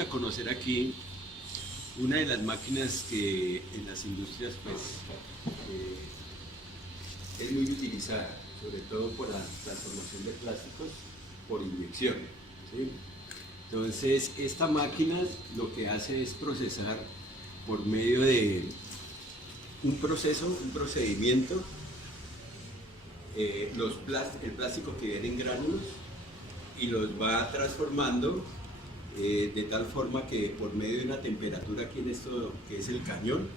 a conocer aquí una de las máquinas que en las industrias pues es muy utilizada, sobre todo por la transformación de plásticos por inyección, ¿sí? Entonces esta máquina lo que hace es procesar por medio de un procedimiento, el plástico que viene en gránulos y los va transformando de tal forma que por medio de una temperatura aquí en esto que es el cañón,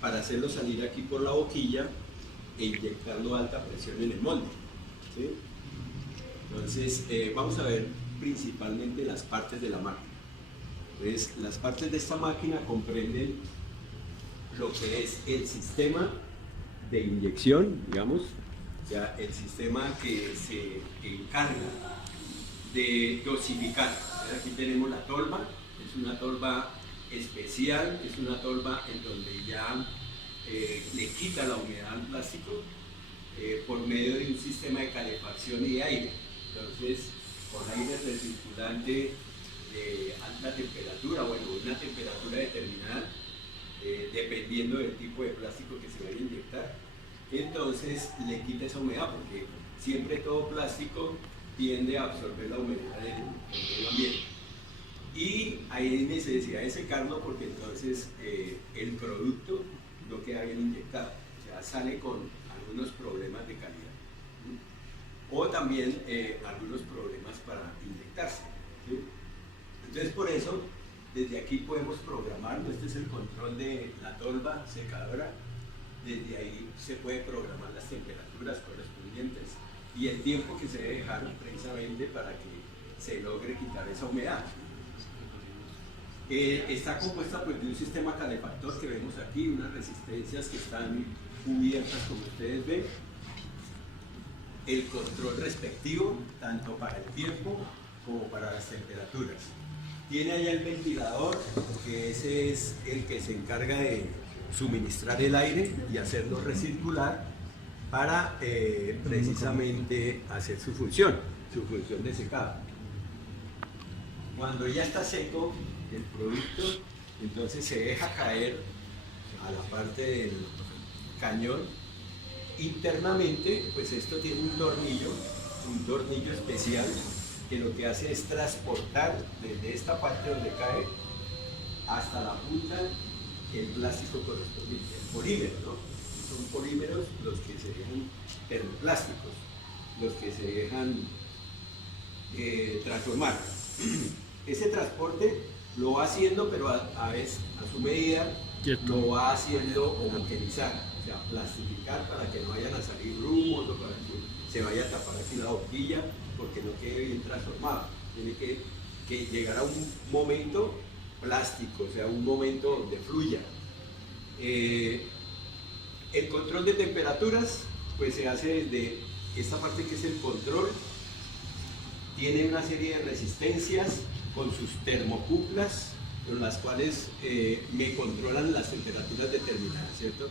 para hacerlo salir aquí por la boquilla e inyectarlo a alta presión en el molde, ¿sí? Entonces vamos a ver principalmente las partes de la máquina. Entonces las partes de esta máquina comprenden lo que es el sistema de inyección, digamos, ya el sistema que se encarga de dosificar. Aquí tenemos la tolva, es una tolva especial, es una tolva en donde ya le quita la humedad al plástico por medio de un sistema de calefacción y de aire. Entonces, con aire recirculante de alta temperatura, bueno, una temperatura determinada, dependiendo del tipo de plástico que se vaya a inyectar, entonces le quita esa humedad, porque siempre todo plástico tiende a absorber la humedad del medio ambiente. Y hay necesidad de secarlo porque entonces el producto no queda bien inyectado, ya sale con algunos problemas de calidad, ¿sí? O también algunos problemas para inyectarse, ¿sí? Entonces por eso desde aquí podemos programarlo. Este es el control de la tolva secadora. Desde ahí se puede programar las temperaturas correspondientes y el tiempo que se debe dejar precisamente para que se logre quitar esa humedad. Está compuesta pues, de un sistema calefactor que vemos aquí, unas resistencias que están cubiertas como ustedes ven, el control respectivo tanto para el tiempo como para las temperaturas. Tiene allá el ventilador, que ese es el que se encarga de suministrar el aire y hacerlo recircular para precisamente hacer su función de secado. Cuando ya está seco el producto, entonces se deja caer a la parte del cañón. Internamente, pues esto tiene un tornillo especial que lo que hace es transportar desde esta parte donde cae hasta la punta el plástico correspondiente, el polímero, ¿no? Son polímeros los que se dejan termoplásticos, los que se dejan transformar. Ese transporte lo va haciendo, pero a veces a su medida lo va haciendo homogeneizar, o sea, plastificar para que no vayan a salir grumos o para que se vaya a tapar aquí la boquilla porque no quede bien transformado. Tiene que llegar a un momento plástico, o sea, un momento donde fluya. El control de temperaturas pues se hace desde esta parte que es el control. Tiene una serie de resistencias con sus termocuplas, con las cuales me controlan las temperaturas determinadas, ¿cierto?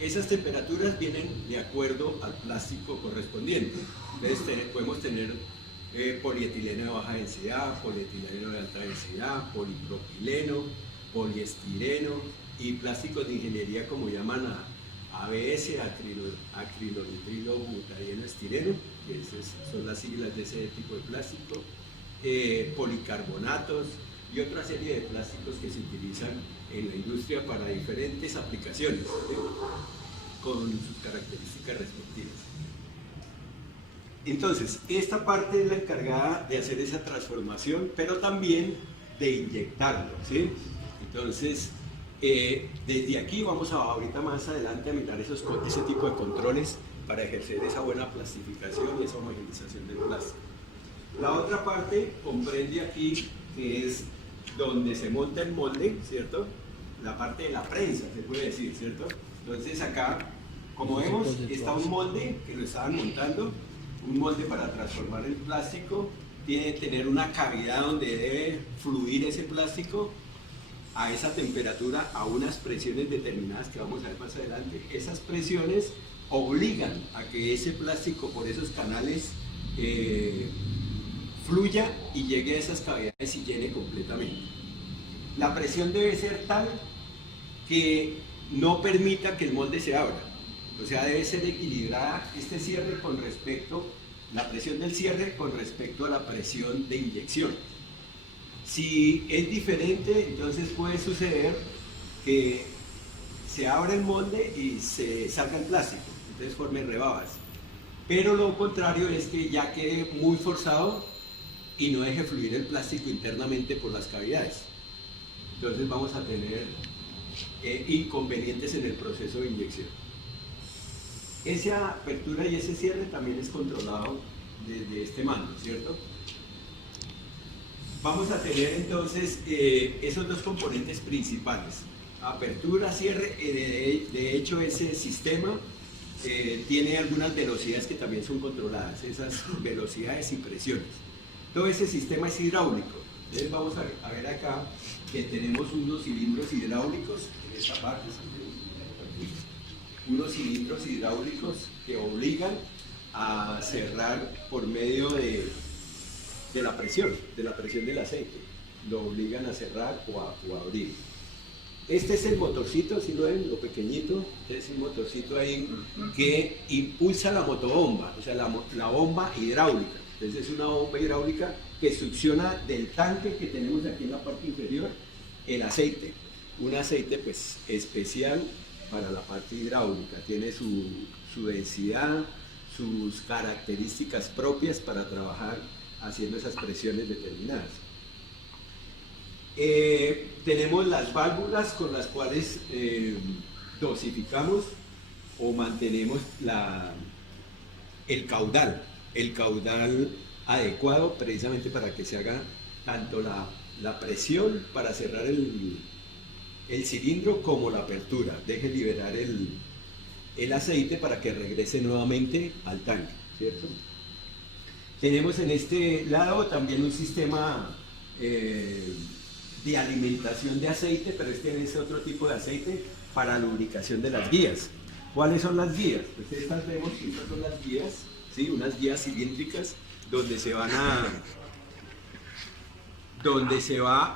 Esas temperaturas vienen de acuerdo al plástico correspondiente. Entonces podemos tener polietileno de baja densidad, polietileno de alta densidad, polipropileno, poliestireno y plásticos de ingeniería como llaman a ABS, acrilonitrilo butadieno estireno, que son las siglas de ese tipo de plástico, policarbonatos y otra serie de plásticos que se utilizan en la industria para diferentes aplicaciones, ¿sí? Con sus características respectivas. Entonces, esta parte es la encargada de hacer esa transformación, pero también de inyectarlo, ¿sí? Entonces, desde aquí vamos ahorita más adelante a mirar ese tipo de controles para ejercer esa buena plastificación y esa homogenización del plástico. La otra parte comprende aquí, que es donde se monta el molde, ¿cierto? La parte de la prensa, se puede decir, ¿cierto? Entonces acá, como vemos, está un molde que lo estaban montando, un molde para transformar el plástico. Tiene que tener una cavidad donde debe fluir ese plástico a esa temperatura, a unas presiones determinadas que vamos a ver más adelante. Esas presiones obligan a que ese plástico por esos canales fluya y llegue a esas cavidades y llene completamente. La presión debe ser tal que no permita que el molde se abra. O sea, debe ser equilibrada este cierre con respecto, la presión del cierre con respecto a la presión de inyección. Si es diferente, entonces puede suceder que se abra el molde y se salga el plástico, entonces forme rebabas. Pero lo contrario es que ya quede muy forzado y no deje fluir el plástico internamente por las cavidades. Entonces vamos a tener inconvenientes en el proceso de inyección. Esa apertura y ese cierre también es controlado desde este mando, ¿cierto? Vamos a tener entonces esos dos componentes principales, apertura, cierre. De hecho ese sistema tiene algunas velocidades que también son controladas, esas velocidades y presiones. Todo ese sistema es hidráulico. Entonces vamos a ver acá que tenemos unos cilindros hidráulicos en esta parte, unos cilindros hidráulicos que obligan a cerrar por medio de la presión del aceite, lo obligan a cerrar o a abrir. Este es el motorcito, si lo ven, lo pequeñito, este es el motorcito ahí que impulsa la motobomba, o sea, la bomba hidráulica. Entonces es una bomba hidráulica que succiona del tanque que tenemos aquí en la parte inferior el aceite, un aceite pues especial para la parte hidráulica, tiene su densidad, sus características propias para trabajar haciendo esas presiones determinadas. Tenemos las válvulas con las cuales dosificamos o mantenemos el caudal adecuado precisamente para que se haga tanto la presión para cerrar el cilindro como la apertura, deje liberar el aceite para que regrese nuevamente al tanque, ¿cierto? Tenemos en este lado también un sistema de alimentación de aceite, pero este es otro tipo de aceite para lubricación de las guías. ¿Cuáles son las guías? Pues estas vemos que estas son las guías, ¿sí? Unas guías cilíndricas donde se va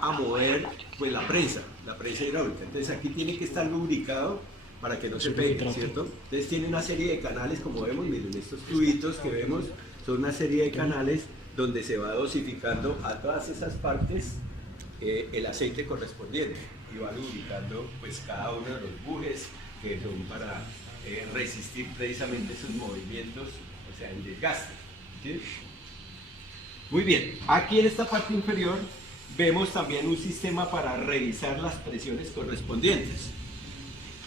a mover pues la prensa hidráulica. Entonces aquí tiene que estar lubricado para que no se pegue, ¿cierto? Entonces tiene una serie de canales, como vemos, miren, estos tubitos que vemos son una serie de canales donde se va dosificando a todas esas partes el aceite correspondiente y va lubricando pues cada uno de los bujes que son para resistir precisamente esos movimientos, o sea, el desgaste, ¿sí? Muy bien, aquí en esta parte inferior vemos también un sistema para revisar las presiones correspondientes,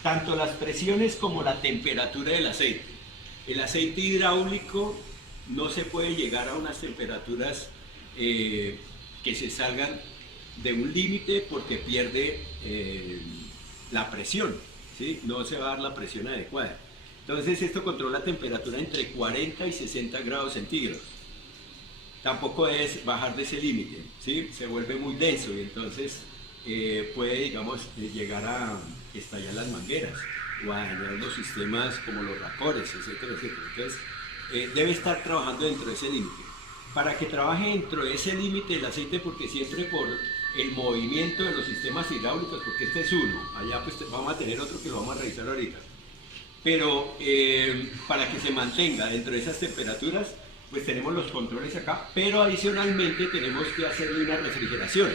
tanto las presiones como la temperatura del aceite. El aceite hidráulico no se puede llegar a unas temperaturas que se salgan de un límite porque pierde la presión, ¿sí? No se va a dar la presión adecuada. Entonces esto controla la temperatura entre 40 y 60 grados centígrados. Tampoco es bajar de ese límite, ¿sí? Se vuelve muy denso y entonces puede, digamos, llegar a estallar las mangueras o a dañar los sistemas como los racores, etcétera, etcétera. Entonces debe estar trabajando dentro de ese límite. Para que trabaje dentro de ese límite el aceite, porque siempre por el movimiento de los sistemas hidráulicos, porque este es uno, allá pues vamos a tener otro que lo vamos a revisar ahorita, pero para que se mantenga dentro de esas temperaturas, pues tenemos los controles acá, pero adicionalmente tenemos que hacerle una refrigeración.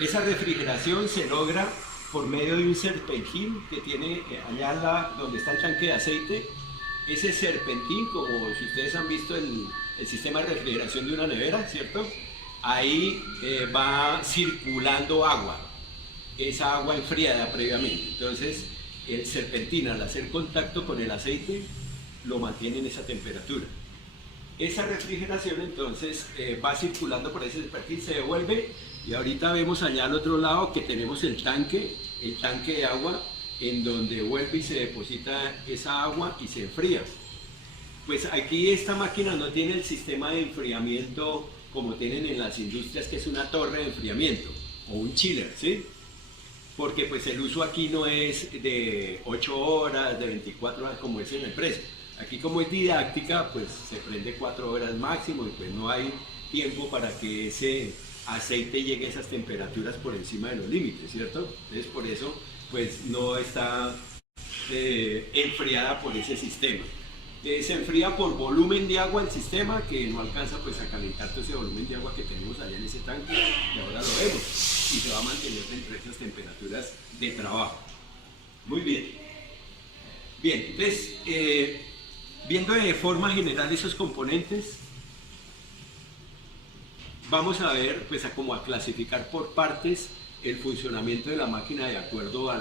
Esa refrigeración se logra por medio de un serpentín que tiene allá donde está el tanque de aceite. Ese serpentín, como si ustedes han visto el sistema de refrigeración de una nevera, ¿cierto? Ahí va circulando agua, esa agua enfriada previamente. Entonces el serpentín, al hacer contacto con el aceite, lo mantiene en esa temperatura. Esa refrigeración entonces va circulando por ese serpentín, se devuelve y ahorita vemos allá al otro lado que tenemos el tanque de agua, en donde vuelve y se deposita esa agua y se enfría. Pues aquí esta máquina no tiene el sistema de enfriamiento como tienen en las industrias, que es una torre de enfriamiento o un chiller, ¿sí? Porque pues el uso aquí no es de 8 horas, de 24 horas como es en la empresa. Aquí como es didáctica, pues se prende 4 horas máximo y pues no hay tiempo para que ese aceite llegue a esas temperaturas por encima de los límites, ¿cierto? Entonces por eso pues no está enfriada por ese sistema. Se enfría por volumen de agua el sistema, que no alcanza pues a calentar todo ese volumen de agua que tenemos allá en ese tanque, y ahora lo vemos, y se va a mantener dentro de esas temperaturas de trabajo. Muy bien. Bien, entonces, viendo de forma general esos componentes, vamos a ver, pues a clasificar por partes el funcionamiento de la máquina de acuerdo a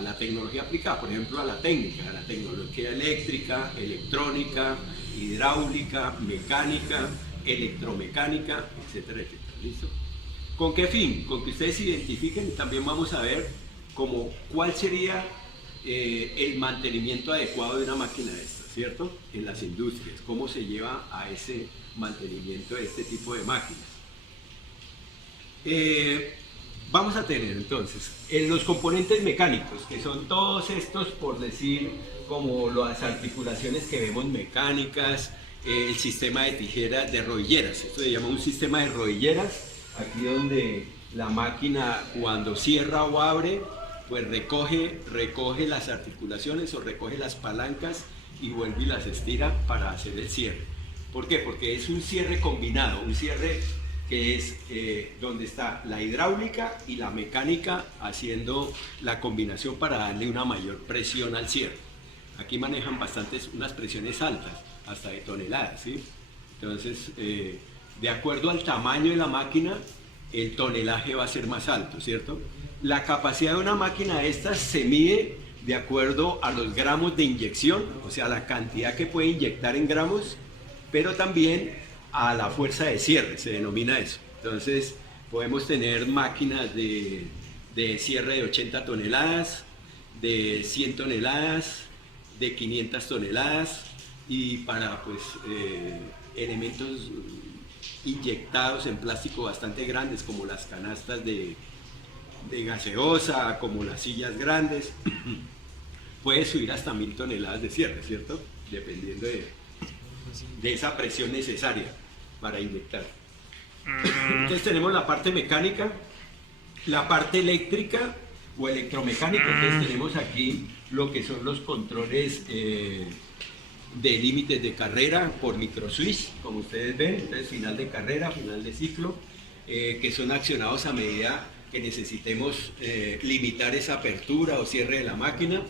la tecnología aplicada, por ejemplo a la tecnología eléctrica, electrónica, hidráulica, mecánica, electromecánica, etcétera, etcétera. ¿Listo? ¿Con qué fin? Con que ustedes identifiquen, y también vamos a ver cuál sería el mantenimiento adecuado de una máquina de estas, ¿cierto? En las industrias, cómo se lleva a ese mantenimiento de este tipo de máquinas. Vamos a tener entonces los componentes mecánicos, que son todos estos, por decir, como las articulaciones que vemos mecánicas, el sistema de tijeras, de rodilleras. Esto se llama un sistema de rodilleras, aquí donde la máquina cuando cierra o abre, pues recoge las articulaciones o recoge las palancas y vuelve y las estira para hacer el cierre. ¿Por qué? Porque es un cierre combinado, un cierre que es donde está la hidráulica y la mecánica haciendo la combinación para darle una mayor presión al cierre. Aquí manejan unas presiones altas, hasta de toneladas, ¿sí? Entonces, de acuerdo al tamaño de la máquina, el tonelaje va a ser más alto, ¿cierto? La capacidad de una máquina de estas se mide de acuerdo a los gramos de inyección, o sea, la cantidad que puede inyectar en gramos, pero también a la fuerza de cierre, se denomina eso. Entonces, podemos tener máquinas de cierre de 80 toneladas, de 100 toneladas, de 500 toneladas, y para pues, elementos inyectados en plástico bastante grandes, como las canastas de gaseosa, como las sillas grandes, puede subir hasta 1000 toneladas de cierre, ¿cierto? Dependiendo de esa presión necesaria para inyectar. Entonces tenemos la parte mecánica, la parte eléctrica o electromecánica. Entonces tenemos aquí lo que son los controles de límites de carrera por microswitch, como ustedes ven. Entonces final de carrera, final de ciclo, que son accionados a medida que necesitemos limitar esa apertura o cierre de la máquina.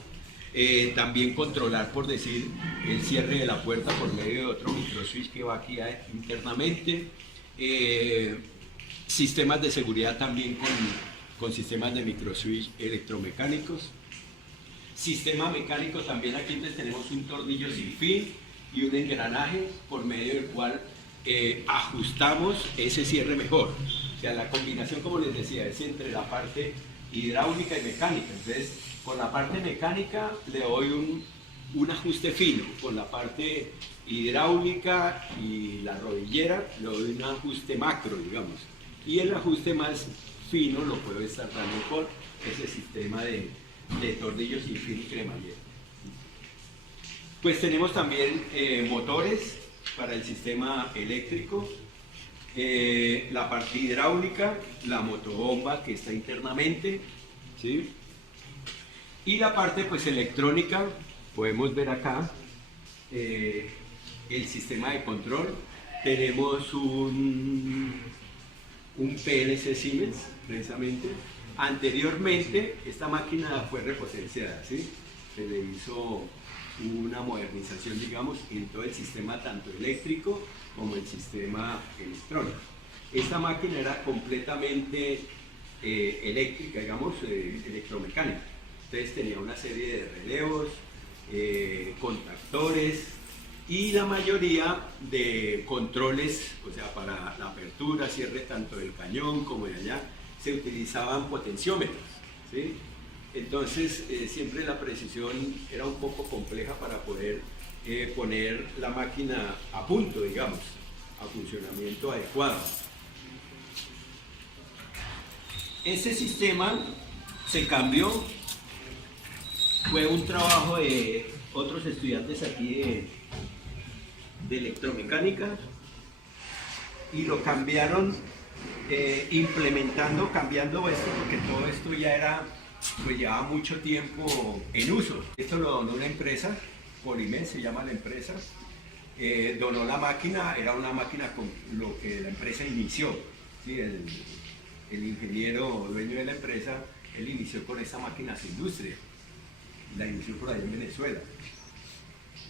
También controlar, por decir, el cierre de la puerta por medio de otro microswitch que va aquí internamente. Sistemas de seguridad también con sistemas de microswitch electromecánicos. Sistema mecánico también, aquí entonces tenemos un tornillo sin fin y un engranaje por medio del cual ajustamos ese cierre mejor. O sea, la combinación, como les decía, es entre la parte hidráulica y mecánica. Entonces, con la parte mecánica le doy un ajuste fino, con la parte hidráulica y la rodillera le doy un ajuste macro, digamos, y el ajuste más fino lo puedo estar dando con ese sistema de tornillos sin fin y cremallera. Pues tenemos también motores para el sistema eléctrico, la parte hidráulica, la motobomba que está internamente, ¿sí? Y la parte pues electrónica, podemos ver acá el sistema de control. Tenemos un PLC Siemens, precisamente. Anteriormente esta máquina fue repotenciada, ¿sí? Se le hizo una modernización, digamos, en todo el sistema tanto eléctrico como el sistema electrónico. Esta máquina era completamente eléctrica, digamos, electromecánica. Entonces tenía una serie de relevos, contactores y la mayoría de controles, o sea, para la apertura, cierre tanto del cañón como de allá, se utilizaban potenciómetros, ¿sí? Entonces siempre la precisión era un poco compleja para poder poner la máquina a punto, digamos, a funcionamiento adecuado. Ese sistema se cambió, fue un trabajo de otros estudiantes aquí de electromecánica, y lo cambiaron cambiando esto, porque todo esto ya era, pues llevaba mucho tiempo en uso. Esto lo donó una empresa, Polimed se llama la empresa, donó la máquina, era una máquina con lo que la empresa inició, ¿sí? El ingeniero dueño de la empresa, él inició con esa máquina su industria, la inició por ahí en Venezuela.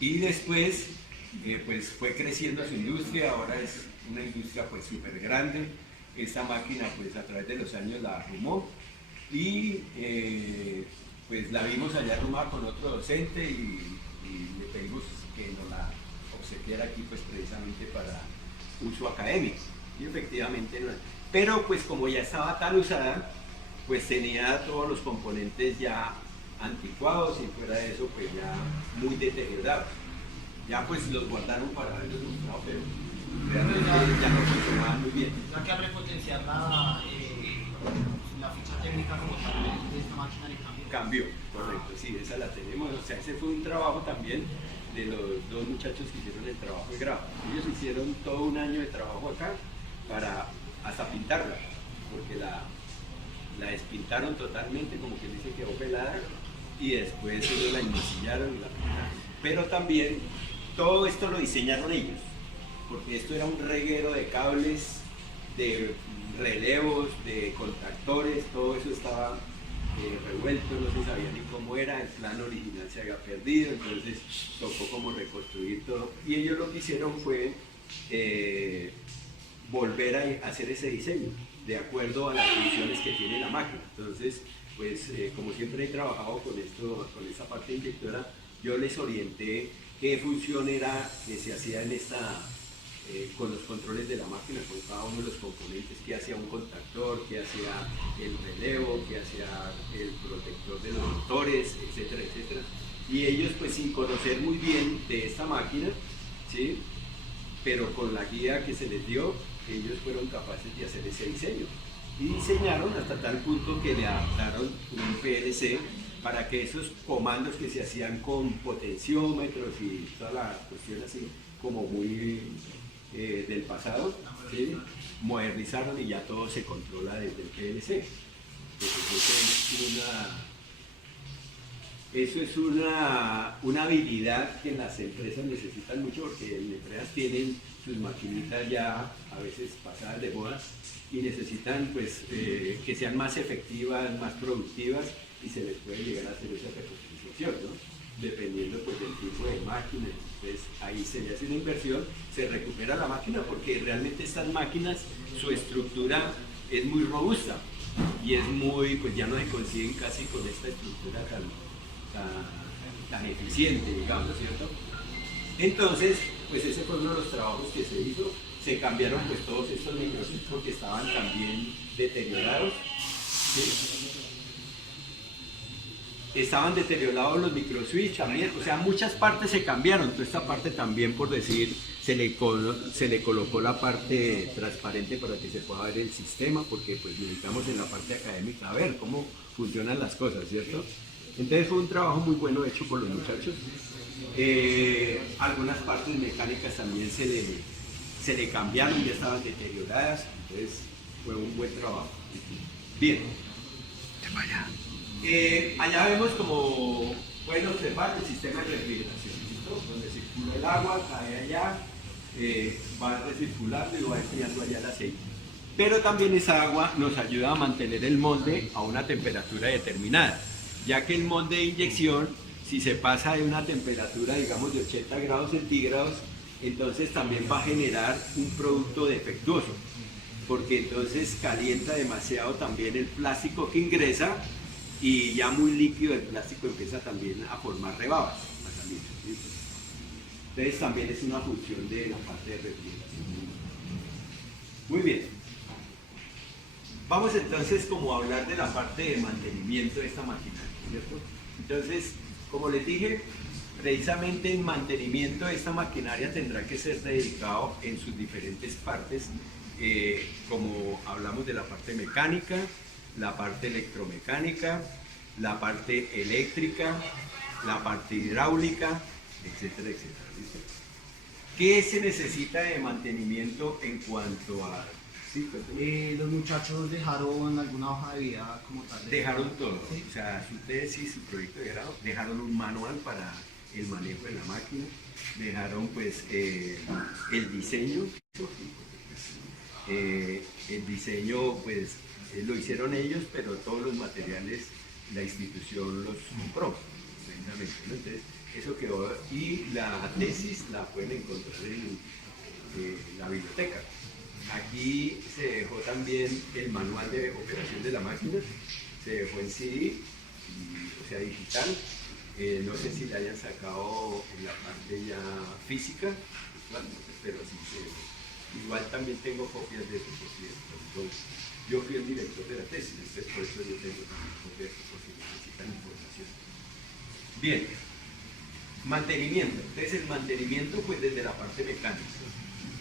Y después pues fue creciendo su industria, ahora es una industria pues súper grande. Esta máquina pues a través de los años la arrumó y pues la vimos allá arrumada con otro docente y le pedimos que nos la obsequiara aquí pues precisamente para uso académico. Y efectivamente no. Pero pues como ya estaba tan usada, pues tenía todos los componentes ya anticuados y fuera de eso pues ya muy deteriorados. Ya pues los guardaron para verlos mostrado, pero realmente ya no funcionaban muy bien. O sea que al repotenciar la ficha técnica como tal de esta máquina le cambió. Cambió, correcto, sí, esa la tenemos. O sea, ese fue un trabajo también de los dos muchachos que hicieron el trabajo de grado. Ellos hicieron todo un año de trabajo acá para hasta pintarla, porque la despintaron totalmente, como que dice quedó pelada, y después ellos la enmasillaron y la pintaron. Pero también todo esto lo diseñaron ellos, porque esto era un reguero de cables, de relevos, de contactores, todo eso estaba revuelto, no se sabía ni cómo era, el plan original se había perdido, entonces tocó como reconstruir todo. Y ellos lo que hicieron fue volver a hacer ese diseño, de acuerdo a las funciones que tiene la máquina. Entonces, pues como siempre he trabajado con esto, con esta parte inyectora, yo les orienté qué función era que se hacía en con los controles de la máquina, con cada uno de los componentes, qué hacía un contactor, qué hacía el relevo, qué hacía el protector de los motores, etcétera, etcétera. Y ellos pues sin conocer muy bien de esta máquina, ¿sí? Pero con la guía que se les dio, ellos fueron capaces de hacer ese diseño. Y diseñaron hasta tal punto que le adaptaron un PLC para que esos comandos que se hacían con potenciómetros y toda la cuestión así como muy del pasado, ¿sí? Modernizaron y ya todo se controla desde el PLC. Eso es una habilidad que las empresas necesitan mucho, porque las empresas tienen sus maquinitas ya a veces pasadas de moda y necesitan pues que sean más efectivas, más productivas, y se les puede llegar a hacer esa repotenciación, ¿no? Dependiendo pues del tipo de máquina. Entonces ahí se hace una inversión, se recupera la máquina, porque realmente estas máquinas, su estructura es muy robusta y es muy, pues ya no se consiguen casi con esta estructura tan eficiente, digamos, ¿cierto? Entonces, pues ese fue uno de los trabajos que se hizo. Se cambiaron pues todos estos microswitches porque estaban también deteriorados, ¿sí? Estaban deteriorados los microswitch también, o sea, muchas partes se cambiaron. Toda esta parte también, por decir, se le colocó la parte transparente para que se pueda ver el sistema, porque pues necesitamos en la parte académica a ver cómo funcionan las cosas, ¿cierto? Entonces fue un trabajo muy bueno hecho por los muchachos. Algunas partes mecánicas también se le cambiaron, ya estaban deterioradas, entonces fue un buen trabajo. Bien. Allá vemos, como pueden observar, el sistema de refrigeración, ¿listo? Donde circula el agua, cae allá, va recirculando y va enfriando allá el aceite. Pero también esa agua nos ayuda a mantener el molde a una temperatura determinada, ya que el molde de inyección, si se pasa de una temperatura, digamos, de 80 grados centígrados, entonces también va a generar un producto defectuoso, porque entonces calienta demasiado también el plástico que ingresa, y ya muy líquido el plástico empieza también a formar rebabas, a salir, ¿sí? Entonces también es una función de la parte de refrigeración. Muy bien. Vamos entonces como a hablar de la parte de mantenimiento de esta maquinaria, ¿cierto? Entonces, como les dije, precisamente el mantenimiento de esta maquinaria tendrá que ser dedicado en sus diferentes partes, como hablamos de la parte mecánica, la parte electromecánica, la parte eléctrica, la parte hidráulica, etcétera, etcétera. ¿Listo? ¿Qué se necesita de mantenimiento en cuanto a... Sí, pues, Los muchachos dejaron alguna hoja de vida como tal. dejaron todo, Sí. o sea, su tesis, su proyecto de grado, dejaron un manual para el manejo de la máquina, dejaron pues el diseño, el diseño pues lo hicieron ellos, pero todos los materiales la institución los compró, precisamente, ¿no? Entonces, eso quedó, y la tesis la pueden encontrar en la biblioteca. Aquí se dejó también el manual de operación de la máquina, se dejó en CD, o sea, digital. No sé si la hayan sacado en la parte ya física, ¿vale? Pero sí se dejó. Igual también tengo copias de eso, por cierto. Yo fui el director de la tesis, entonces por eso yo tengo también copias por si necesitan información. Bien, mantenimiento. Entonces el mantenimiento pues desde la parte mecánica.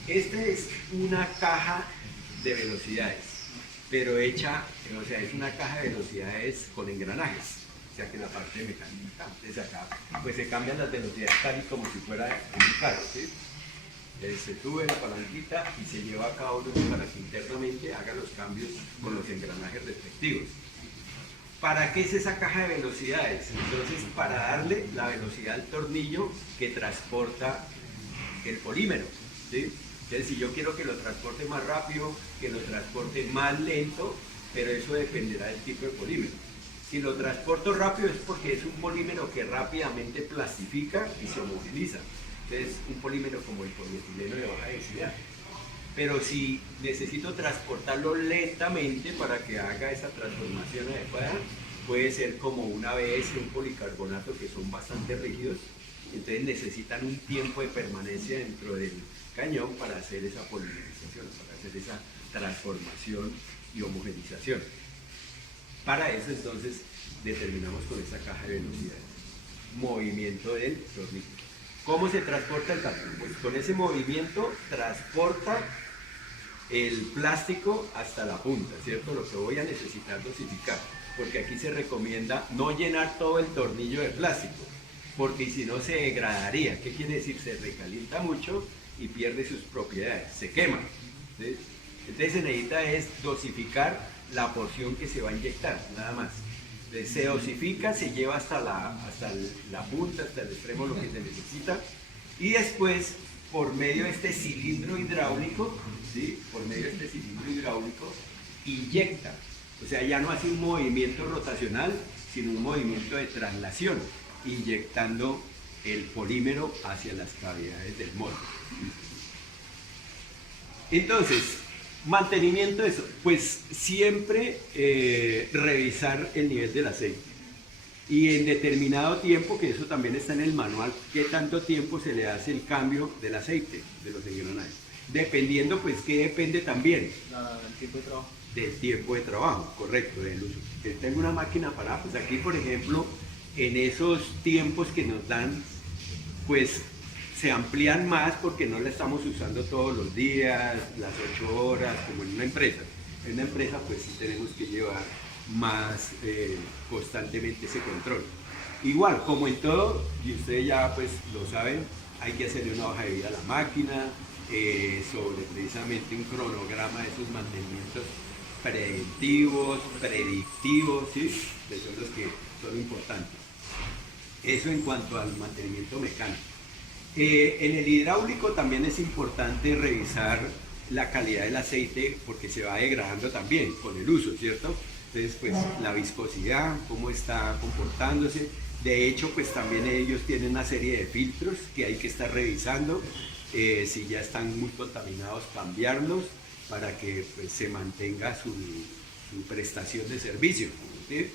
Esta es una caja de velocidades, pero hecha, o sea, es una caja de velocidades con engranajes, o sea que la parte mecánica. Entonces acá pues se cambian las velocidades tal y como si fuera en un carro, ¿sí? Se sube la palanquita y se lleva a cabo para que internamente haga los cambios con los engranajes respectivos. ¿Para qué es esa caja de velocidades? Entonces, para darle la velocidad al tornillo que transporta el polímero, ¿sí? Entonces, si yo quiero que lo transporte más rápido, que lo transporte más lento, pero eso dependerá del tipo de polímero. Si lo transporto rápido es porque es un polímero que rápidamente plastifica y se homogeniza. Entonces, un polímero como el polietileno de baja densidad. Pero si necesito transportarlo lentamente para que haga esa transformación adecuada, puede ser como una ABS, un policarbonato, que son bastante rígidos, entonces necesitan un tiempo de permanencia dentro del cañón para hacer esa polimerización, para hacer esa transformación y homogenización. Para eso entonces determinamos con esta caja de velocidades movimiento del tornillo. ¿Cómo se transporta el cambio? Pues con ese movimiento transporta el plástico hasta la punta, ¿cierto? Lo que voy a necesitar dosificar, porque aquí se recomienda no llenar todo el tornillo de plástico, porque si no se degradaría. ¿Qué quiere decir? Se recalienta mucho y pierde sus propiedades, se quema, ¿sí? Entonces se necesita es dosificar la porción que se va a inyectar, nada más. Entonces se dosifica, se lleva hasta la punta, hasta el extremo lo que se necesita, y después por medio de este cilindro hidráulico, ¿sí? Por medio de este cilindro hidráulico, inyecta. O sea, ya no hace un movimiento rotacional, sino un movimiento de traslación, inyectando el polímero hacia las cavidades del molde. Entonces, mantenimiento de eso, pues siempre revisar el nivel del aceite. Y en determinado tiempo, que eso también está en el manual, qué tanto tiempo se le hace el cambio del aceite, de los engranajes. Dependiendo, pues, ¿qué depende también? El tiempo de trabajo. Del tiempo de trabajo, correcto, del uso. Si tengo una máquina para, pues aquí, por ejemplo, en esos tiempos que nos dan, pues, se amplían más porque no la estamos usando todos los días, las 8 horas, como en una empresa. En una empresa, pues, sí tenemos que llevar más constantemente ese control. Igual, como en todo, y ustedes ya pues lo saben, hay que hacerle una hoja de vida a la máquina, sobre precisamente un cronograma de esos mantenimientos preventivos, predictivos, ¿sí? Que son los que son importantes. Eso en cuanto al mantenimiento mecánico. En el hidráulico también es importante revisar la calidad del aceite porque se va degradando también con el uso, ¿cierto? Entonces, pues la viscosidad, cómo está comportándose. De hecho, pues también ellos tienen una serie de filtros que hay que estar revisando. Si ya están muy contaminados, cambiarlos para que pues, se mantenga su prestación de servicio, ¿sí?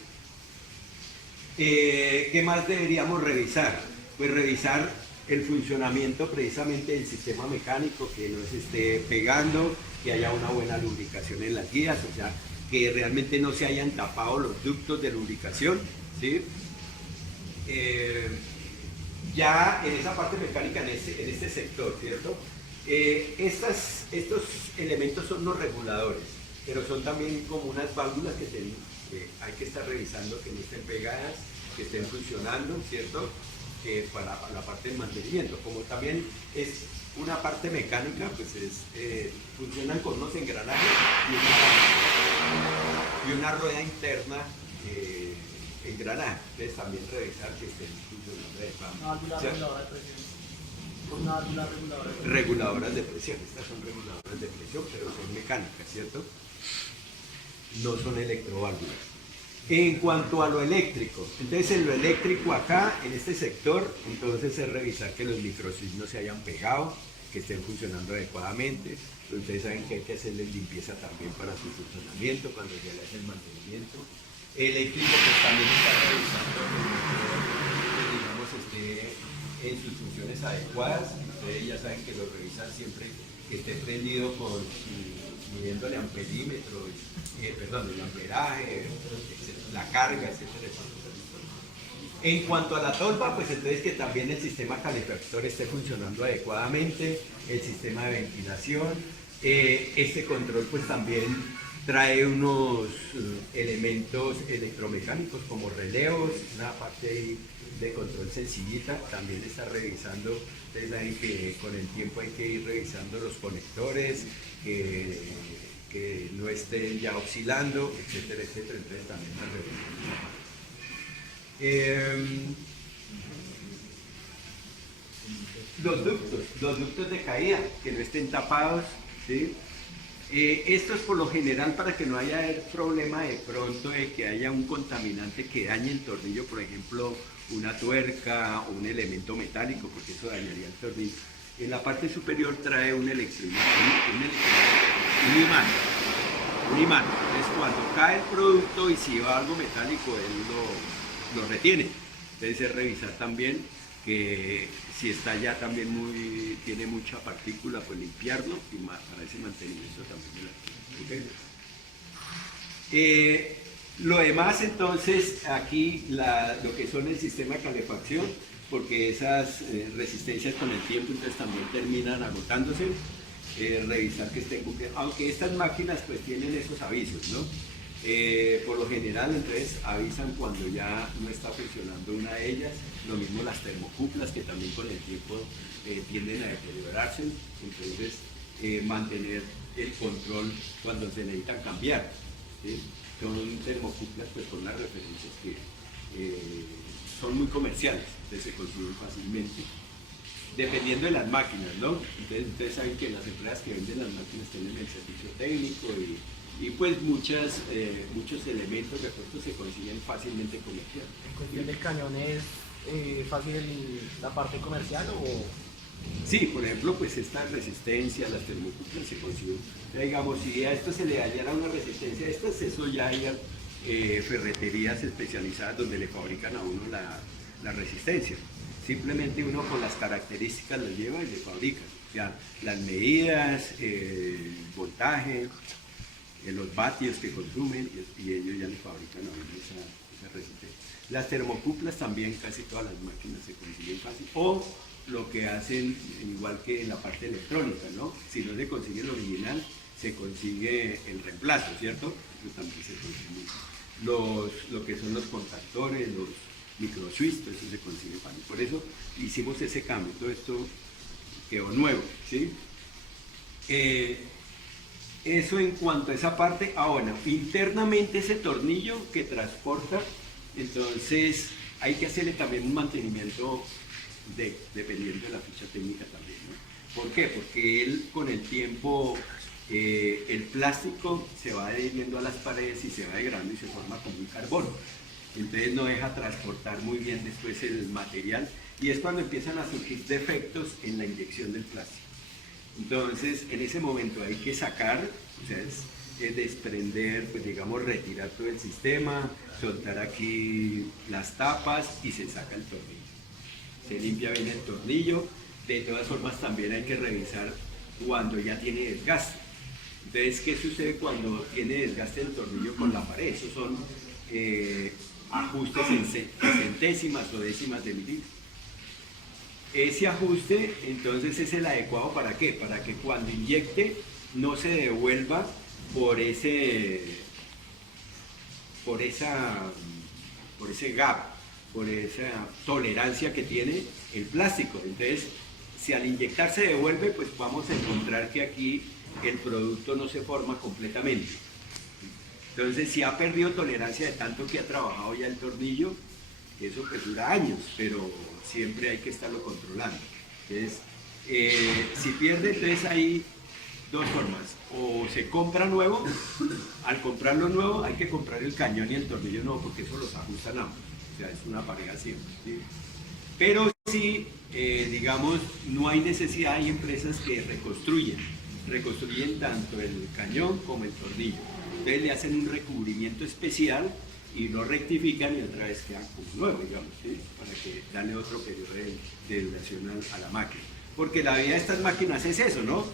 ¿Qué más deberíamos revisar? Pues revisar el funcionamiento precisamente del sistema mecánico, que no se esté pegando, que haya una buena lubricación en las guías, o sea, que realmente no se hayan tapado los ductos de lubricación, ¿sí? Ya en esa parte mecánica, en este sector, ¿cierto? Estos elementos son los reguladores, pero son también como unas válvulas que hay que estar revisando que no estén pegadas, que estén funcionando, ¿cierto? para la parte del mantenimiento. Como también es una parte mecánica, pues funcionan con unos engranajes y una rueda interna engranaje. Entonces también revisar que estén funcionando adecuadamente. Una válvula reguladora de presión. Una válvula reguladora de presión. Reguladoras de presión, estas son reguladoras de presión, pero son mecánicas, ¿cierto? No son electroválvulas. En cuanto a lo eléctrico, entonces en lo eléctrico acá, en este sector, entonces es revisar que los microswitches no se hayan pegado, que estén funcionando adecuadamente. Ustedes saben que hay que hacerle limpieza también para su funcionamiento cuando se le hace el mantenimiento. Eléctrico pues también está revisando que digamos esté en sus funciones adecuadas. Ustedes ya saben que lo revisan siempre que esté prendido con midiéndole amperímetro, el amperaje, la carga, etcétera. En cuanto a la tolva, pues entonces que también el sistema calefactor esté funcionando adecuadamente, el sistema de ventilación, este control pues también trae unos elementos electromecánicos como relevos, una parte de control sencillita, también está revisando. Ustedes saben que con el tiempo hay que ir revisando los conectores, que no estén ya oscilando, etcétera, etcétera. Entonces también la revisamos. Los ductos de caída, que no estén tapados, ¿sí? Esto es por lo general para que no haya el problema de pronto de que haya un contaminante que dañe el tornillo, por ejemplo, una tuerca o un elemento metálico, porque eso dañaría el tornillo. En la parte superior trae un electroimán, un imán. Entonces cuando cae el producto y si va algo metálico, él lo retiene. Entonces es revisar también que si está ya también tiene mucha partícula, pues limpiarlo y para ese mantenimiento también. ¿Okay? Lo demás entonces aquí lo que son el sistema de calefacción, porque esas resistencias con el tiempo entonces también terminan agotándose. Revisar que estén cumpliendo, aunque estas máquinas pues tienen esos avisos, ¿no? Por lo general entonces avisan cuando ya no está funcionando una de ellas, lo mismo las termocuplas que también con el tiempo tienden a deteriorarse, entonces mantener el control cuando se necesitan cambiar, ¿sí? Son termocuplas pues con unas referencias que son muy comerciales, entonces se consiguen fácilmente. Dependiendo de las máquinas, ¿no? Entonces ustedes saben que las empresas que venden las máquinas tienen el servicio técnico y pues muchos elementos de repuesto se consiguen fácilmente comercial. ¿En cuestión del cañón es fácil la parte comercial o...? Sí, por ejemplo, pues estas resistencias, las termocuplas se consiguen. Digamos, si a esto se le hallara una resistencia a estas, eso ya hay ferreterías especializadas donde le fabrican a uno la resistencia. Simplemente uno con las características las lleva y le fabrica. Ya, las medidas, el voltaje, los vatios que consumen y ellos ya le fabrican a uno esa resistencia. Las termocuplas también casi todas las máquinas se consiguen fácil. O lo que hacen, igual que en la parte electrónica, ¿no? Si no se consigue el original, se consigue el reemplazo, ¿cierto? Eso también se consigue. Lo que son los contactores, los microswitch, eso se consigue fácil. Por eso hicimos ese cambio, todo esto quedó nuevo, ¿sí? Eso en cuanto a esa parte. Ahora, internamente ese tornillo que transporta, entonces hay que hacerle también un mantenimiento dependiendo de la ficha técnica también, ¿no? ¿Por qué? Porque él con el tiempo el plástico se va adhiriendo a las paredes y se va degradando y se forma como un carbono. Entonces no deja transportar muy bien después el material y es cuando empiezan a surgir defectos en la inyección del plástico. Entonces en ese momento hay que sacar, o sea, es desprender, pues digamos retirar todo el sistema, soltar aquí las tapas y se saca el tornillo. Se limpia bien el tornillo. De todas formas también hay que revisar cuando ya tiene desgaste. Entonces, ¿qué sucede cuando tiene desgaste el tornillo con la pared? Esos son ajustes en centésimas o décimas de milímetro. Ese ajuste entonces es el adecuado ¿para qué? Para que cuando inyecte no se devuelva por ese gap, por esa tolerancia que tiene el plástico. Entonces, si al inyectar se devuelve, pues vamos a encontrar que aquí el producto no se forma completamente. Entonces, si ha perdido tolerancia de tanto que ha trabajado ya el tornillo, eso pues dura años, pero siempre hay que estarlo controlando. Entonces, si pierde, entonces hay dos formas: o se compra nuevo. Al comprarlo nuevo hay que comprar el cañón y el tornillo nuevo, porque eso los ajustan ambos, o sea, es una pareja siempre, ¿sí? Pero si, digamos, no hay necesidad, hay empresas que reconstruyen tanto el cañón como el tornillo. Entonces le hacen un recubrimiento especial y lo rectifican y otra vez queda como nuevo, digamos, ¿sí? Para que darle otro periodo de duración a la máquina. Porque la vida de estas máquinas es eso, ¿no?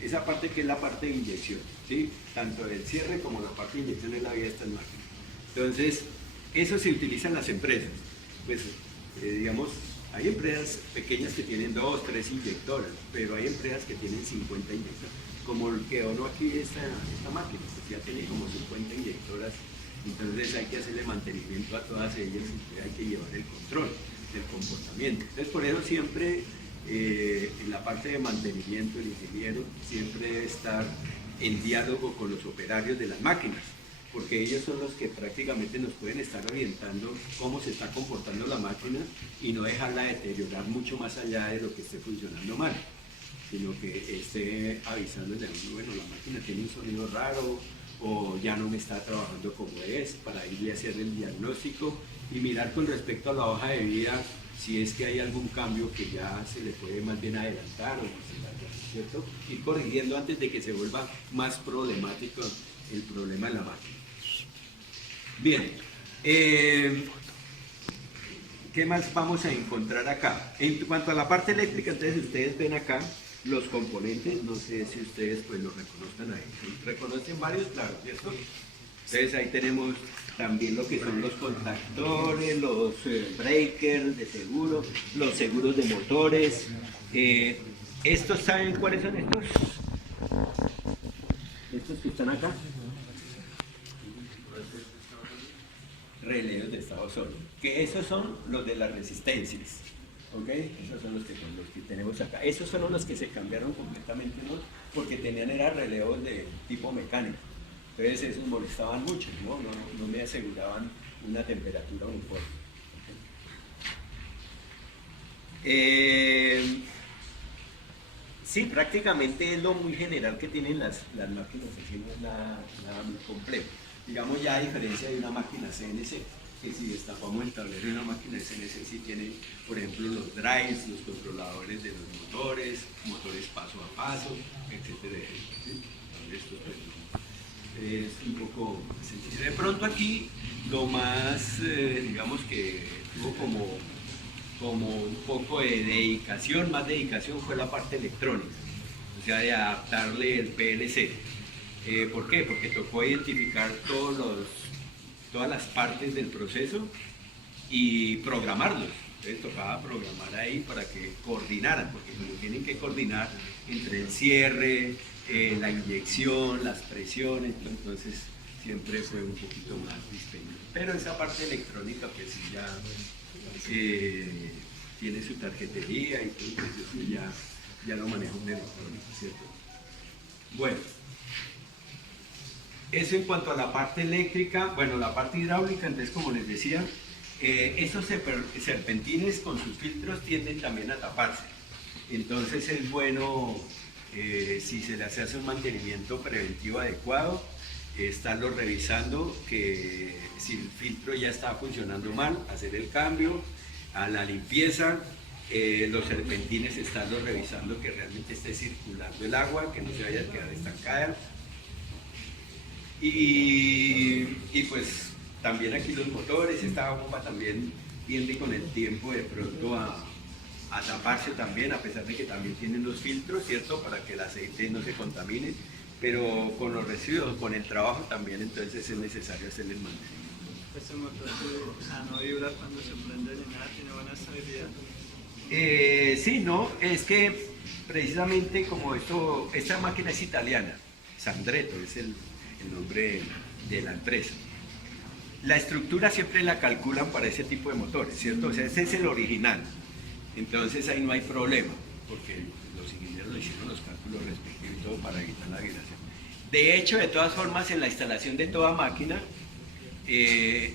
Esa parte que es la parte de inyección, ¿sí? Tanto el cierre como la parte de inyección es la vida de estas máquinas. Entonces, eso se utiliza en las empresas. Pues, digamos, hay empresas pequeñas que tienen 2, 3 inyectoras, pero hay empresas que tienen 50 inyectoras, como el que donó aquí esta máquina, que ya tiene como 50 inyectoras. Entonces hay que hacerle mantenimiento a todas ellas y hay que llevar el control del comportamiento. Entonces, por eso siempre en la parte de mantenimiento, el ingeniero siempre debe estar en diálogo con los operarios de las máquinas, porque ellos son los que prácticamente nos pueden estar orientando cómo se está comportando la máquina y no dejarla deteriorar mucho más allá de lo que esté funcionando mal, sino que esté avisándole a uno: bueno, la máquina tiene un sonido raro, o ya no me está trabajando como es, para irle a hacer el diagnóstico y mirar con respecto a la hoja de vida si es que hay algún cambio que ya se le puede más bien adelantar o acelerar, ¿cierto? Ir corrigiendo antes de que se vuelva más problemático el problema de la máquina. Bien, ¿qué más vamos a encontrar acá? En cuanto a la parte eléctrica, entonces ustedes ven acá los componentes, no sé si ustedes pues los reconozcan ahí. ¿Reconocen varios? Claro, ¿cierto? Entonces ahí tenemos también lo que son los contactores, los breakers de seguro, los seguros de motores. ¿Estos saben cuáles son estos? Estos que están acá. Relés de estado sólido, que esos son los de las resistencias. ¿Ok? Esos son los que tenemos acá. Esos son los que se cambiaron completamente, ¿no? Porque tenían relevos de tipo mecánico. Entonces esos molestaban mucho, ¿no? No me aseguraban una temperatura uniforme. Sí, prácticamente es lo muy general que tienen las máquinas, así no es nada muy complejo. Digamos, ya a diferencia de una máquina CNC, que si destapamos el tablero de una máquina de CNC, sí tiene, por ejemplo, los drives, los controladores de los motores paso a paso, etcétera. ¿Sí? Esto es un poco sencillo. De pronto aquí lo más, digamos que tuvo como un poco de dedicación, más dedicación, fue la parte electrónica, o sea, de adaptarle el PLC. ¿Por qué? Porque tocó identificar todas las partes del proceso y programarlos. Entonces tocaba programar ahí para que coordinaran, porque como tienen que coordinar entre el cierre, la inyección, las presiones, entonces siempre fue un poquito más dispendioso. Pero esa parte electrónica pues sí ya tiene su tarjetería y todo, entonces eso ya lo maneja un electrónico, ¿cierto? Bueno. Eso en cuanto a la parte eléctrica. Bueno, la parte hidráulica, entonces como les decía, esos serpentines con sus filtros tienden también a taparse. Entonces es bueno, si se les hace un mantenimiento preventivo adecuado, estarlo revisando, que si el filtro ya está funcionando mal, hacer el cambio, a la limpieza, los serpentines estarlos revisando que realmente esté circulando el agua, que no se vaya a quedar estancada. Y pues también aquí los motores, esta bomba también tiende con el tiempo de pronto a taparse también, a pesar de que también tienen los filtros, ¿cierto? Para que el aceite no se contamine, pero con los residuos, con el trabajo también, entonces es necesario hacer el mantenimiento. ¿Este motor no vibra cuando se prende ni nada? ¿Tiene buena estabilidad? Sí, no, es que precisamente como esta máquina es italiana, Sandretto es el nombre de la empresa. la estructura siempre la calculan para ese tipo de motores, ¿cierto? O sea, ese es el original. Entonces ahí no hay problema, porque los ingenieros lo hicieron los cálculos respectivos y todo para evitar la vibración. De hecho, de todas formas, en la instalación de toda máquina,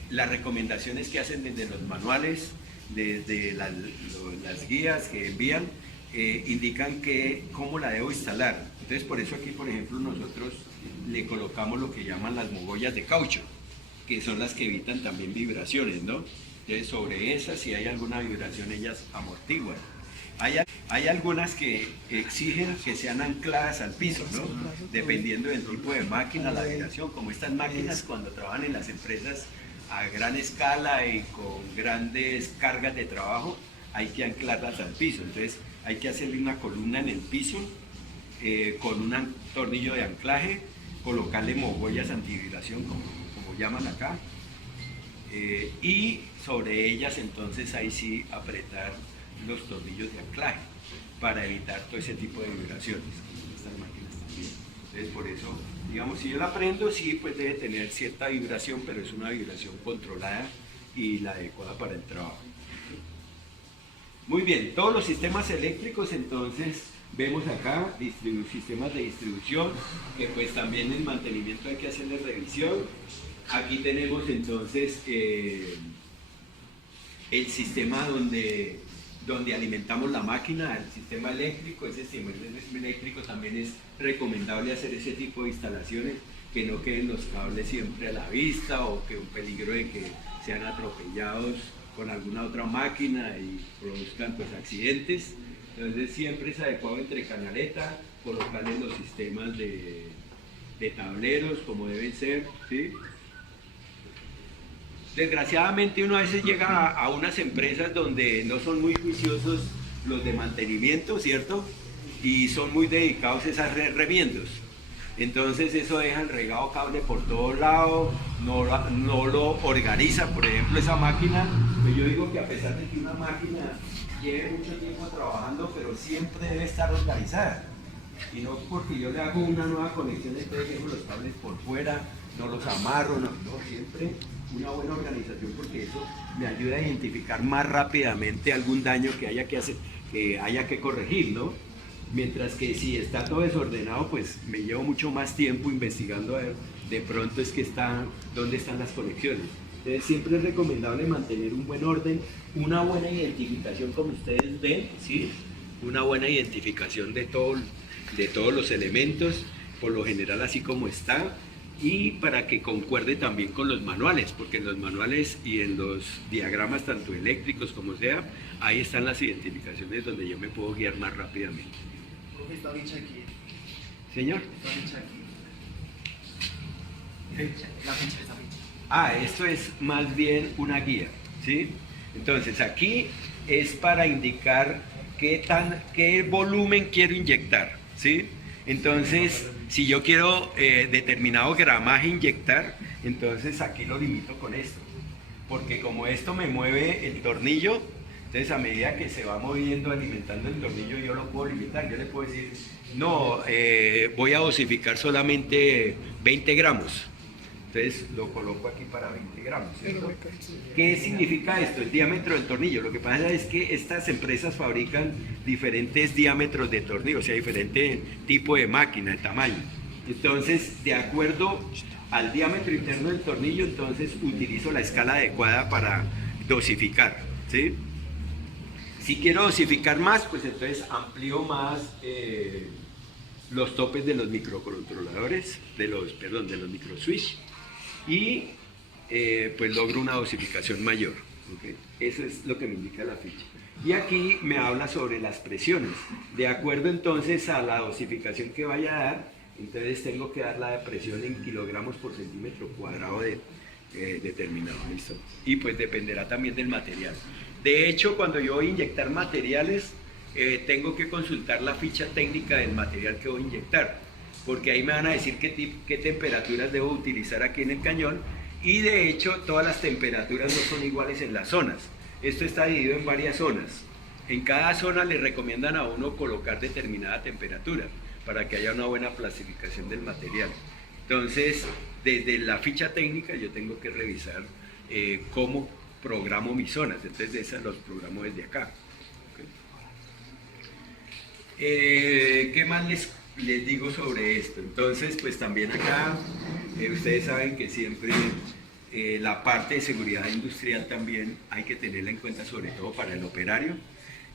las recomendaciones que hacen desde los manuales, desde las guías que envían, indican cómo la debo instalar. Entonces, por eso aquí, por ejemplo, nosotros le colocamos lo que llaman las mogollas de caucho, que son las que evitan también vibraciones, ¿no? Entonces, sobre esas, si hay alguna vibración, ellas amortiguan. Hay algunas que exigen que sean ancladas al piso, ¿no? Dependiendo del tipo de máquina, la vibración, como estas máquinas cuando trabajan en las empresas a gran escala y con grandes cargas de trabajo, hay que anclarlas al piso. Entonces, hay que hacerle una columna en el piso con un tornillo de anclaje, colocarle mogollas antivibración, como llaman acá, y sobre ellas entonces ahí sí apretar los tornillos de anclaje para evitar todo ese tipo de vibraciones. Estas máquinas también. Entonces por eso, digamos, si yo la prendo, sí, pues debe tener cierta vibración, pero es una vibración controlada y la adecuada para el trabajo. Muy bien, todos los sistemas eléctricos entonces vemos acá sistemas de distribución, que pues también en mantenimiento hay que hacerle revisión. Aquí tenemos entonces el sistema donde alimentamos la máquina, el sistema eléctrico. Ese sistema eléctrico también es recomendable hacer ese tipo de instalaciones, que no queden los cables siempre a la vista o que un peligro de que sean atropellados con alguna otra máquina y produzcan pues accidentes. Entonces siempre es adecuado entre canaleta colocarle los sistemas de tableros como deben ser, ¿sí? Desgraciadamente uno a veces llega a unas empresas donde no son muy juiciosos los de mantenimiento, ¿cierto? Y son muy dedicados a esas reviendos. Entonces eso deja el regado cable por todos lados, no lo organiza. Por ejemplo, esa máquina, pues yo digo que a pesar de que una máquina lleve mucho tiempo trabajando, pero siempre debe estar organizada. Y no porque yo le hago una nueva conexión, entonces dejo los cables por fuera, no los amarro, no, siempre una buena organización, porque eso me ayuda a identificar más rápidamente algún daño que haya que hacer, que haya que corregir, ¿no? Mientras que si está todo desordenado, pues me llevo mucho más tiempo investigando a ver de pronto es que dónde están las conexiones. Entonces siempre es recomendable mantener un buen orden, una buena identificación, como ustedes ven, ¿sí? Una buena identificación de todos los elementos, por lo general así como está, y para que concuerde también con los manuales, porque en los manuales y en los diagramas, tanto eléctricos como sea, ahí están las identificaciones donde yo me puedo guiar más rápidamente. Profe, está ficha aquí. Señor. Está ficha aquí. La ficha, esta ficha. Esto es más bien una guía, ¿sí? Entonces aquí es para indicar qué volumen quiero inyectar, ¿sí? Entonces, si yo quiero determinado gramaje inyectar, entonces aquí lo limito con esto, porque como esto me mueve el tornillo, entonces a medida que se va moviendo, alimentando el tornillo, yo lo puedo limitar. Yo le puedo decir, no, voy a dosificar solamente 20 gramos. Entonces lo coloco aquí para 20 gramos, ¿cierto? ¿Qué significa esto? El diámetro del tornillo. Lo que pasa es que estas empresas fabrican diferentes diámetros de tornillo, o sea, diferente tipo de máquina, de tamaño. Entonces, de acuerdo al diámetro interno del tornillo, entonces utilizo la escala adecuada para dosificar, ¿sí? Si quiero dosificar más, pues entonces amplío más los topes de los microcontroladores, de los microswitch, y pues logro una dosificación mayor, ¿okay? Eso es lo que me indica la ficha. Y aquí me habla sobre las presiones. De acuerdo entonces a la dosificación que vaya a dar, entonces tengo que dar la presión en kilogramos por centímetro cuadrado determinado, ¿listo? Y pues dependerá también del material. De hecho, cuando yo voy a inyectar materiales, tengo que consultar la ficha técnica del material que voy a inyectar, porque ahí me van a decir qué temperaturas debo utilizar aquí en el cañón, y de hecho todas las temperaturas no son iguales en las zonas. Esto está dividido en varias zonas. En cada zona le recomiendan a uno colocar determinada temperatura para que haya una buena clasificación del material. Entonces, desde la ficha técnica yo tengo que revisar cómo programo mis zonas. Entonces esas los programo desde acá. ¿Qué más les digo sobre esto? Entonces, pues también acá, ustedes saben que siempre la parte de seguridad industrial también hay que tenerla en cuenta, sobre todo para el operario.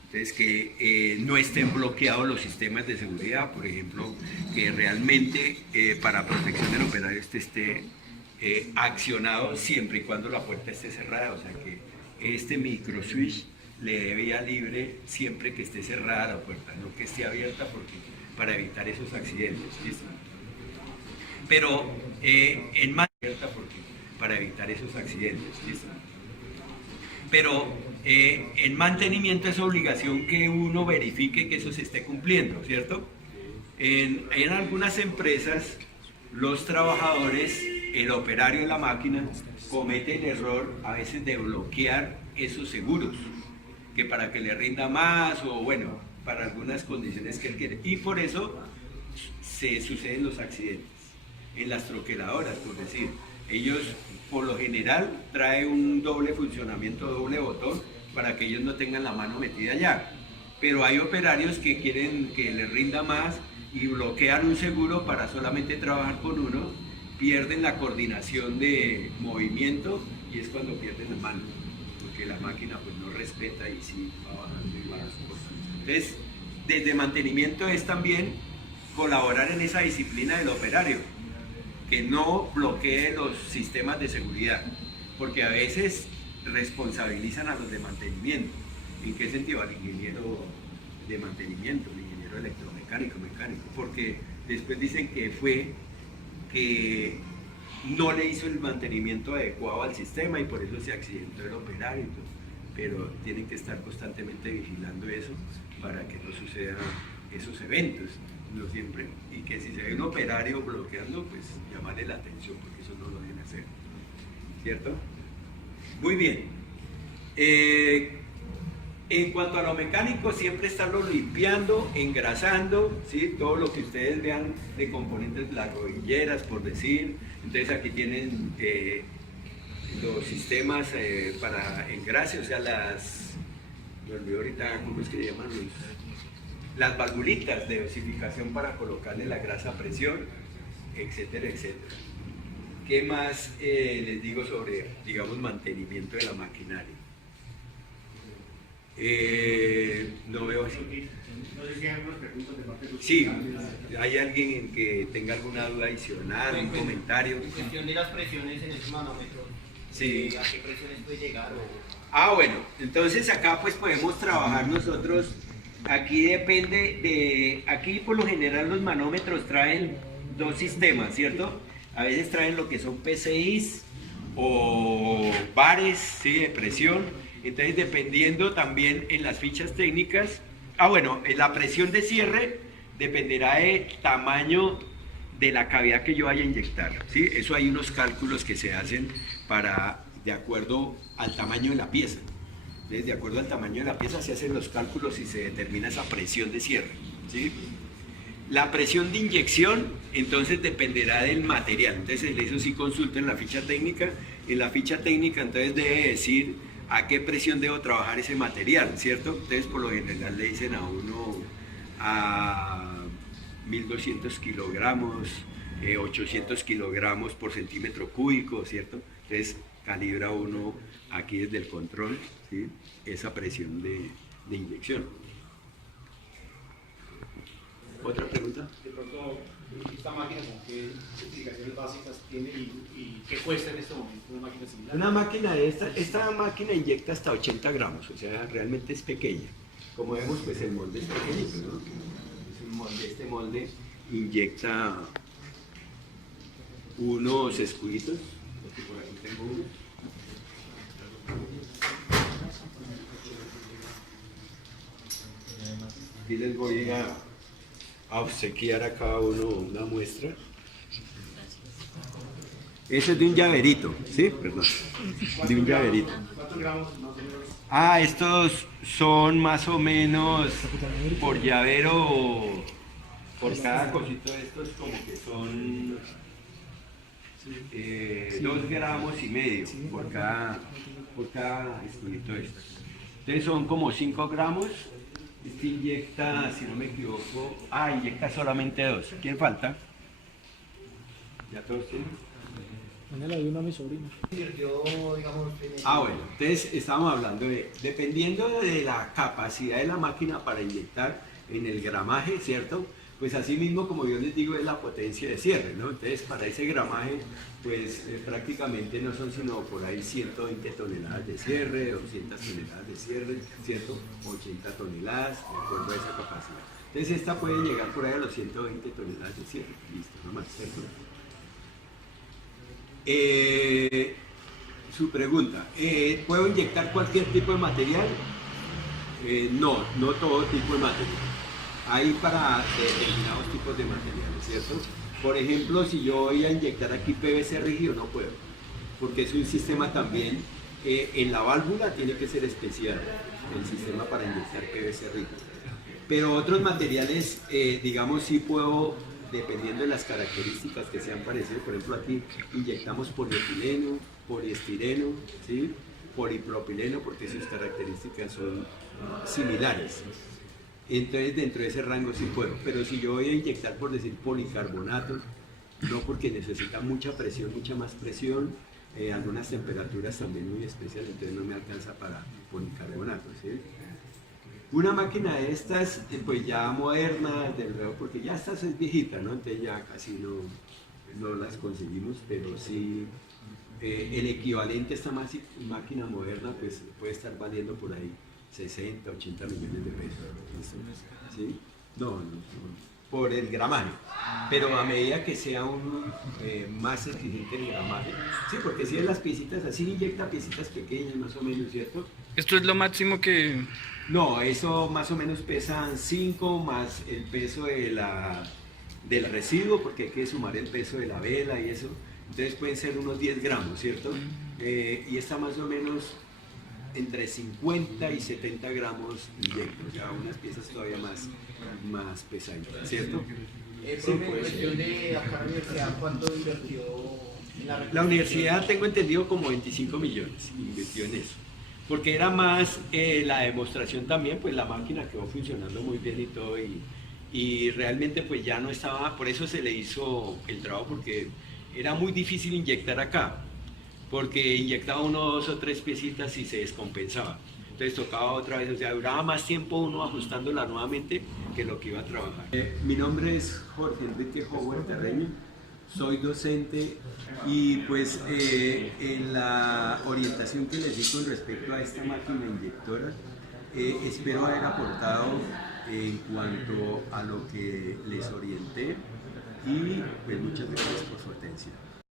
Entonces, que no estén bloqueados los sistemas de seguridad, por ejemplo, que realmente para protección del operario esté accionado siempre y cuando la puerta esté cerrada, o sea que este micro switch le dé vía libre siempre que esté cerrada la puerta, no que esté abierta para evitar esos accidentes, ¿listo? Pero para evitar esos accidentes, ¿listo? Pero en mantenimiento es obligación que uno verifique que eso se esté cumpliendo, ¿cierto? En algunas empresas, los trabajadores, el operario de la máquina, comete el error a veces de bloquear esos seguros, que para que le rinda más o bueno, para algunas condiciones que él quiere. Y por eso se suceden los accidentes. En las troqueladoras, por decir, ellos por lo general traen un doble funcionamiento, doble botón, para que ellos no tengan la mano metida allá. Pero hay operarios que quieren que les rinda más y bloquean un seguro para solamente trabajar con uno, pierden la coordinación de movimiento y es cuando pierden la mano, porque la máquina pues no respeta y sí va bajando y va bajando. Entonces, desde mantenimiento es también colaborar en esa disciplina del operario, que no bloquee los sistemas de seguridad, porque a veces responsabilizan a los de mantenimiento. ¿En qué sentido? Al ingeniero de mantenimiento, al ingeniero electromecánico, mecánico, porque después dicen que fue que no le hizo el mantenimiento adecuado al sistema y por eso se accidentó el operario. Pero tienen que estar constantemente vigilando eso para que no sucedan esos eventos, no siempre. Y que si se ve un operario bloqueando, pues llamarle la atención, porque eso no lo deben hacer, ¿cierto? Muy bien. En cuanto a lo mecánico, siempre estarlo limpiando, engrasando, ¿sí? Todo lo que ustedes vean de componentes, las rodilleras, por decir. Entonces aquí tienen los sistemas para engrase, o sea, me olvidé ahorita, ¿cómo es que se llaman? Las valvulitas de dosificación para colocarle la grasa a presión, etcétera, etcétera. ¿Qué más les digo sobre, digamos, mantenimiento de la maquinaria? No veo así. No sé si hay algunas preguntas de parte de Sí, ¿hay alguien que tenga alguna duda adicional, un comentario? En cuestión de las presiones en esos manómetros, Sí. ¿a qué presiones puede llegar? Bueno, entonces acá pues podemos trabajar nosotros, aquí depende aquí por lo general los manómetros traen dos sistemas, ¿cierto? A veces traen lo que son PCIs o bares, ¿sí? De presión, entonces dependiendo también en las fichas técnicas, bueno, la presión de cierre dependerá del tamaño de la cavidad que yo vaya a inyectar, ¿sí? Eso hay unos cálculos que se hacen de acuerdo al tamaño de la pieza. Entonces, de acuerdo al tamaño de la pieza se hacen los cálculos y se determina esa presión de cierre, ¿sí? La presión de inyección, entonces, dependerá del material. Entonces, eso sí consulten la ficha técnica. En la ficha técnica, entonces, debe decir a qué presión debo trabajar ese material, ¿cierto? Entonces, por lo general, le dicen a uno a 1200 kilogramos, 800 kilogramos por centímetro cúbico, ¿cierto? Entonces, calibra uno aquí desde el control, ¿sí? Esa presión de inyección. ¿Otra pregunta? De pronto, esta máquina, ¿con qué especificaciones básicas tiene y qué cuesta en este momento una máquina similar? Una máquina de esta máquina inyecta hasta 80 gramos, o sea, realmente es pequeña. Como vemos, pues el molde es pequeñito, ¿no? Es un molde, este molde inyecta unos escuditos, porque por aquí tengo uno. Aquí les voy a obsequiar a cada uno una muestra. Ese es de un llaverito, ¿sí? Perdón. De un llaverito. ¿Cuántos gramos más o menos? Estos son más o menos por llavero, por cada cosito de estos como que son 2,5 gramos por cada escudito de estos. Entonces son como 5 gramos. Este inyecta, si no me equivoco, inyecta solamente 2. ¿Quién falta? ¿Ya todos tienen? Mañana le doy uno a mi sobrino. Bueno, entonces estamos hablando de, dependiendo de la capacidad de la máquina para inyectar en el gramaje, ¿cierto? Pues así mismo, como yo les digo, es la potencia de cierre, ¿no? Entonces, para ese gramaje, pues prácticamente no son sino por ahí 120 toneladas de cierre, 200 toneladas de cierre, ¿cierto? 80 toneladas, de acuerdo a esa capacidad. Entonces, esta puede llegar por ahí a los 120 toneladas de cierre, listo, nomás, ¿cierto? Su pregunta, ¿puedo inyectar cualquier tipo de material? No todo tipo de material. Hay para determinados tipos de materiales, ¿cierto? Por ejemplo, si yo voy a inyectar aquí PVC rígido, no puedo, porque es un sistema también, en la válvula tiene que ser especial, el sistema para inyectar PVC rígido. Pero otros materiales, digamos, sí puedo, dependiendo de las características que sean parecidas. Por ejemplo, aquí inyectamos polietileno, poliestireno, ¿sí? Polipropileno, porque sus características son similares. Entonces, dentro de ese rango sí puedo. Pero si yo voy a inyectar, por decir, policarbonato, no, porque necesita mucha presión, mucha más presión, algunas temperaturas también muy especiales, entonces no me alcanza para policarbonato, ¿sí? Una máquina de estas, pues ya moderna, de nuevo, porque ya estas es viejita, ¿no? Entonces ya casi no las conseguimos, pero sí el equivalente a esta máquina moderna, pues puede estar valiendo por ahí 60, 80 millones de pesos. ¿Sí? No, por el gramaje. Pero a medida que sea más exigente el gramaje, sí, porque si es las piecitas así, inyecta piecitas pequeñas más o menos, ¿cierto? ¿Esto es lo máximo que...? No, eso más o menos pesan 5 más el peso del residuo, porque hay que sumar el peso de la vela y eso. Entonces pueden ser unos 10 gramos, ¿cierto? Y esta más o menos entre 50 y 70 gramos inyecto, ya unas piezas todavía más pesaditas, ¿cierto? Sí, cuestión de acá la universidad, ¿cuánto invirtió en la La universidad, tengo entendido, como 25 millones invirtió en eso, porque era más la demostración también, pues la máquina quedó funcionando muy bien y todo, y realmente pues ya no estaba, por eso se le hizo el trabajo, porque era muy difícil inyectar acá, porque inyectaba 1, 2 o 3 piecitas y se descompensaba. Entonces tocaba otra vez, o sea, duraba más tiempo uno ajustándola nuevamente que lo que iba a trabajar. Mi nombre es Jorge Enrique Howard Terreño, soy docente y pues en la orientación que les di con respecto a esta máquina inyectora, espero haber aportado en cuanto a lo que les orienté y pues muchas gracias por su atención.